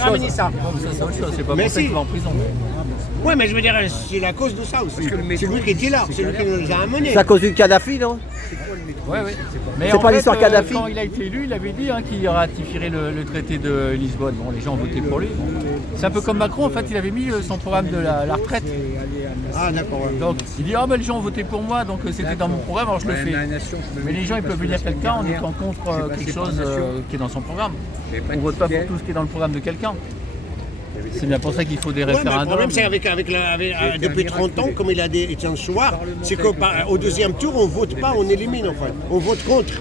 ramené ça. C'est autre chose, c'est pas Mais pour ça si. qu'il va en prison. Ouais, mais je veux dire, c'est la cause de ça aussi. C'est lui qui était là, c'est lui qui nous a amenés. C'est à cause du Kadhafi, non? Ouais. Mais C'est en pas fait, l'histoire Kadhafi. quand il a été élu, il avait dit qu'il ratifierait le traité de Lisbonne. Bon, les gens ont voté pour lui. C'est un peu comme Macron, en fait, il avait mis son programme de la retraite. Ah, d'accord. Ouais. Donc, il dit, les gens ont voté pour moi, donc c'était dans mon programme, alors je le fais. Mais les gens, ils peuvent élire quelqu'un en étant contre quelque chose qui est dans son programme. On ne vote pas pour tout ce qui est dans le programme de quelqu'un. C'est bien pour ça qu'il faut des Ouais, mais le référendums. problème, c'est depuis 30 ans, comme il a dit Étienne Chouard, c'est qu'au deuxième tour, on ne vote pas, on élimine en fait. On vote contre.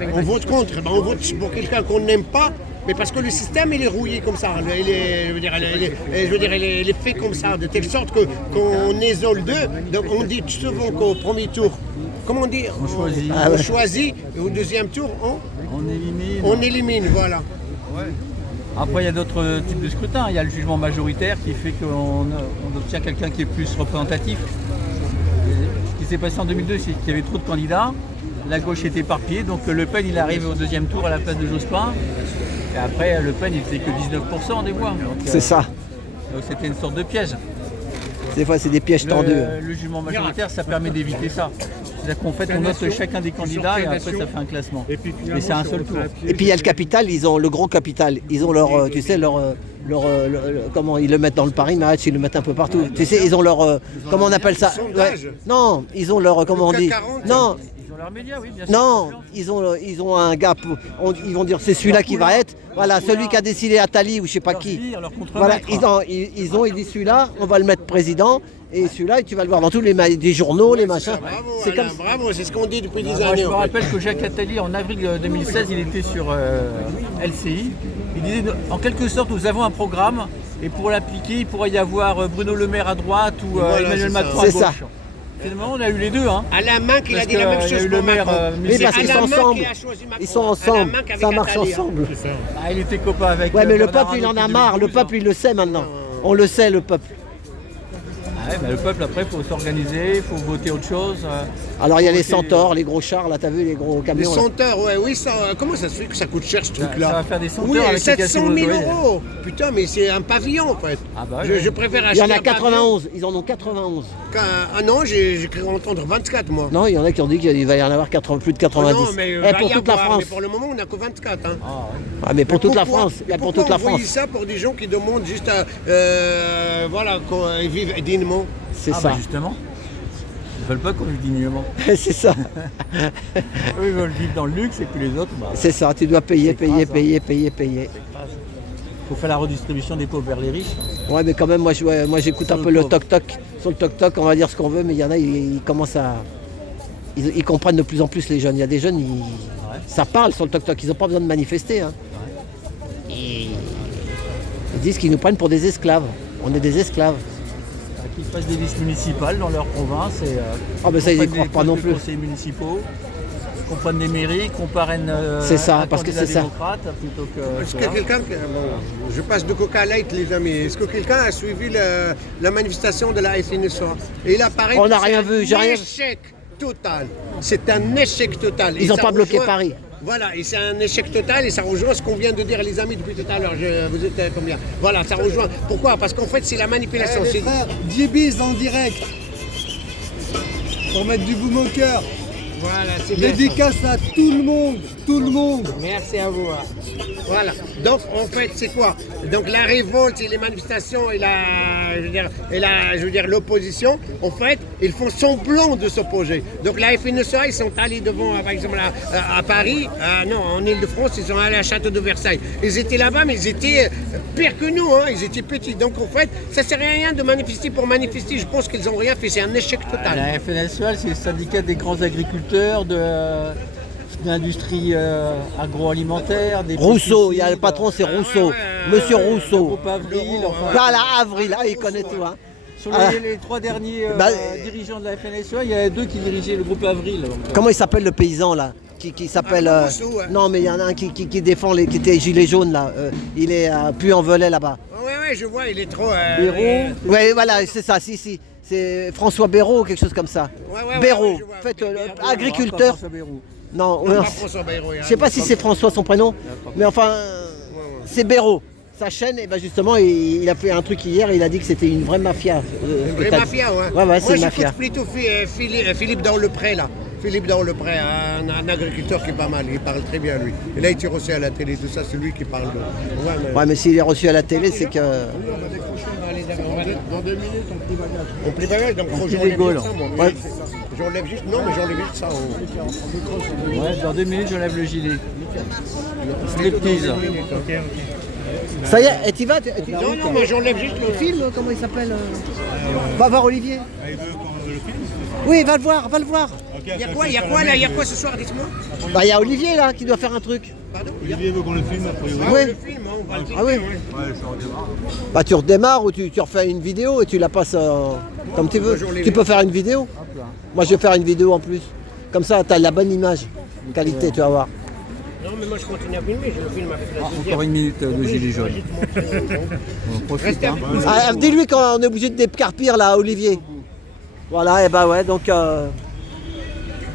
On vote contre. Ben, on vote pour quelqu'un qu'on n'aime pas, mais parce que le système, il est rouillé comme ça. Il est fait comme ça, de telle sorte qu'on isole deux. Donc on dit souvent qu'au premier tour, comment on dit, on choisit, et au deuxième tour, on élimine, voilà. Après, il y a d'autres types de scrutins. Il y a le jugement majoritaire qui fait qu'on obtient quelqu'un qui est plus représentatif. Ce qui s'est passé en 2002, c'est qu'il y avait trop de candidats. La gauche était éparpillée, donc Le Pen, il arrive au deuxième tour à la place de Jospin. Et après, Le Pen, il faisait que 19% des voix. C'est ça. Donc c'était une sorte de piège. Des fois, c'est des pièges tendus. Le jugement majoritaire, ça permet d'éviter ça. C'est-à-dire qu'en fait, on note chacun des candidats et après, ça fait un classement. Et c'est un seul tour. Et puis il y a le capital, ils ont le gros capital. Ils ont leur, tu sais, comment ils le mettent dans le Paris-Match, ils le mettent un peu partout. Tu sais, ils ont leur, comment on appelle ça? Non, ils ont leur, comment on dit? Non. Leurs médias, oui, bien sûr. Non, ils ont un gars, ils vont dire c'est celui-là qui va être, voilà, celui qui a décidé Attali ou je sais pas qui. Voilà, ils disent celui-là, on va le mettre président, et celui-là, tu vas le voir dans tous les des journaux, les machins. C'est comme bravo, c'est ce qu'on dit depuis des Moi, années. je me rappelle que Jacques Attali, en avril 2016, il était sur LCI. Il disait, en quelque sorte, nous avons un programme, et pour l'appliquer, il pourrait y avoir Bruno Le Maire à droite ou Emmanuel Macron à gauche. C'est ça. Finalement, on a eu les deux. Hein. Alain Minc, il a dit la même chose pour Macron. Oui, parce qu'ils sont ensemble. Ils sont ensemble. Ça marche ensemble. Il était copain avec. Ouais, mais le peuple, il en a marre. Le peuple, il le sait maintenant. On le sait, le peuple. Le peuple, après, il faut s'organiser, il faut voter autre chose. Alors, il y a les centaures, les gros chars, là, t'as vu, les gros camions. Les centaures, oui, ça, comment ça se fait que ça coûte cher ce truc-là? Ça va faire des centaures oui, avec 700 000 €. Putain, mais c'est un pavillon en fait. Je préfère acheter. Il y en a 91, ils en ont 91. Ah non, j'ai cru entendre 24 moi. Non, il y en a qui ont dit qu'il va y en avoir plus de 90. Non, mais pour toute la France. Mais pour le moment, on n'a que 24. Hein. Ah, mais pour toute la France. Pour toute la France. Ça pour des gens qui demandent juste voilà, qu'ils vivent dignement. C'est ça. Justement. Ils veulent pas qu'on vive dignement. C'est ça. Eux, ils veulent vivre dans le luxe et puis les autres. C'est ça, tu dois payer. Il faut faire la redistribution des pauvres vers les riches. Ouais, mais quand même, moi j'écoute un peu le toc-toc. Sur le toc-toc, on va dire ce qu'on veut, mais il y en a, ils commencent à. Ils comprennent de plus en plus les jeunes. Il y a des jeunes, ça parle sur le toc-toc, ils n'ont pas besoin de manifester. Hein. Ils disent qu'ils nous prennent pour des esclaves. On est des esclaves. Qu'ils fassent des listes municipales dans leur province. Mais ça, ils n'y croient pas non plus. Conseils municipaux, qu'on prenne des mairies, qu'on parraine c'est ça, parce que c'est ça. Plutôt que. Est-ce que quelqu'un, je passe de Coca Light les amis, est-ce que quelqu'un a suivi la manifestation de la FNSEA? Et il apparaît. On n'a rien vu, j'ai rien. Échec total. C'est un échec total. Ils n'ont pas bloqué Paris. Voilà, et c'est un échec total et ça rejoint ce qu'on vient de dire les amis depuis tout à l'heure. Vous êtes combien? Voilà, ça rejoint. Pourquoi? Parce qu'en fait, c'est la manipulation. Les frères, Djibis en direct. Pour mettre du boum au cœur. Voilà, c'est bien. Dédicace à tout le monde, tout le monde. Merci à vous. Voilà. Donc en fait, c'est quoi? Donc la révolte et les manifestations et l'opposition, en fait, ils font semblant de s'opposer. Donc la FNSEA, ils sont allés devant, par exemple, à Paris, en Ile-de-France, ils sont allés à Château de Versailles. Ils étaient là-bas, mais ils étaient pires que nous, hein, ils étaient petits. Donc en fait, ça ne sert à rien de manifester pour manifester. Je pense qu'ils n'ont rien fait, c'est un échec total. La FNSEA, c'est le syndicat des grands agriculteurs, de l'industrie agroalimentaire. Rousseau, il y a le patron, c'est Rousseau. Monsieur Rousseau. Le groupe Avril. Voilà, Avril, il connaît tout. Hein. Sur les trois derniers dirigeants de la FNSEA, il y a deux qui dirigeaient le groupe Avril. Comment il s'appelle le paysan là qui s'appelle. Non, mais il y en a un qui défend qui était gilet jaune là. Il est plus en velay là-bas. Oui, je vois, il est trop. Béraud. Oui, voilà, c'est ça, si. C'est François Béraud ou quelque chose comme ça. Béraud, en fait, agriculteur. Non, pas François Bayrou. Je sais pas si c'est François son prénom, mais enfin, c'est Béraud. sa chaîne, et ben justement, il a fait un truc hier, il a dit que c'était une vraie mafia. Une vraie mafia, ouais. Ouais, c'est Moi, une mafia. j'écoute plutôt Philippe dans le Pré, là. Philippe dans le Pré, un agriculteur qui est pas mal, il parle très bien, lui. Et là, il tire aussi à la télé, tout ça, c'est lui qui parle de... Ouais, mais s'il est reçu à la télé, c'est que... Dans 2 minutes, on plie bagage, donc faut que j'enlève juste ça, moi. Ouais. J'enlève juste, non, mais j'enlève juste ça. Ouais, dans 2 minutes, je lève le gilet. Striptease. Ça y est, et tu vas Non, non, mais j'enlève juste le film, comment il s'appelle Va voir Olivier. Oui, va le voir, va le voir. Il y a quoi, là, il y a quoi ce soir, dites-moi? Bah, il y a Olivier là qui doit faire un truc. Pardon? Olivier veut qu'on le filme après. Ah, Ouais. le film, hein, on va le filmer, Ah oui. ouais. Bah, tu redémarres ou tu refais une vidéo et tu la passes comme tu veux. Bonjour, les Tu peux gars. faire une vidéo. Moi, je vais faire une vidéo en plus. Comme ça, tu as la bonne image, qualité, tu vas voir. Non, mais moi je continue à filmer, je le filme avec la deuxième. Encore 1 minute de gilet jaune. On profite, Restez hein. avec nous. Ah, dis-lui qu'on est obligé de décarpir là, Olivier. Voilà, et bah ouais, donc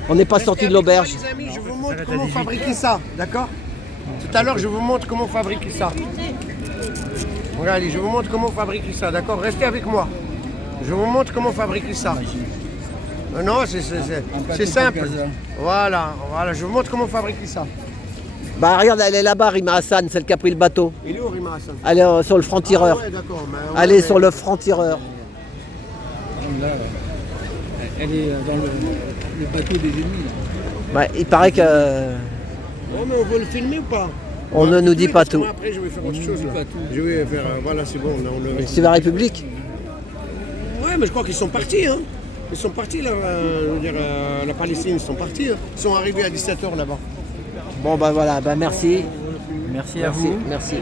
on n'est pas sorti de l'auberge. Les amis, je vous montre comment fabriquer ça, d'accord? Tout à l'heure, je vous montre comment fabriquer ça. Regardez, je vous montre comment fabriquer ça, d'accord? Restez avec moi. Je vous montre comment fabriquer ça. Non, c'est simple. Voilà, je vous montre comment fabriquer ça. Bah regarde, elle est là-bas, Rima Hassan, celle qui a pris le bateau. Il est où, Rima Hassan? Elle est sur le franc-tireur. Ah ouais, d'accord. Mais Elle est sur le franc-tireur. Elle est dans le bateau des ennemis. Ouais, il paraît que Ouais, mais on veut le filmer ou pas? on ne nous dit Oui, pas parce que tout. moi, après, je vais faire autre chose. Là. Je vais faire. Voilà, c'est bon. Là, on le... C'est la République. Ouais, mais je crois qu'ils sont partis. Hein. Ils sont partis, là. Je veux dire, la Palestine, ils sont partis. Hein. Ils sont arrivés à 17h là-bas. Bon bah voilà, bah merci. Merci à Merci, vous. merci.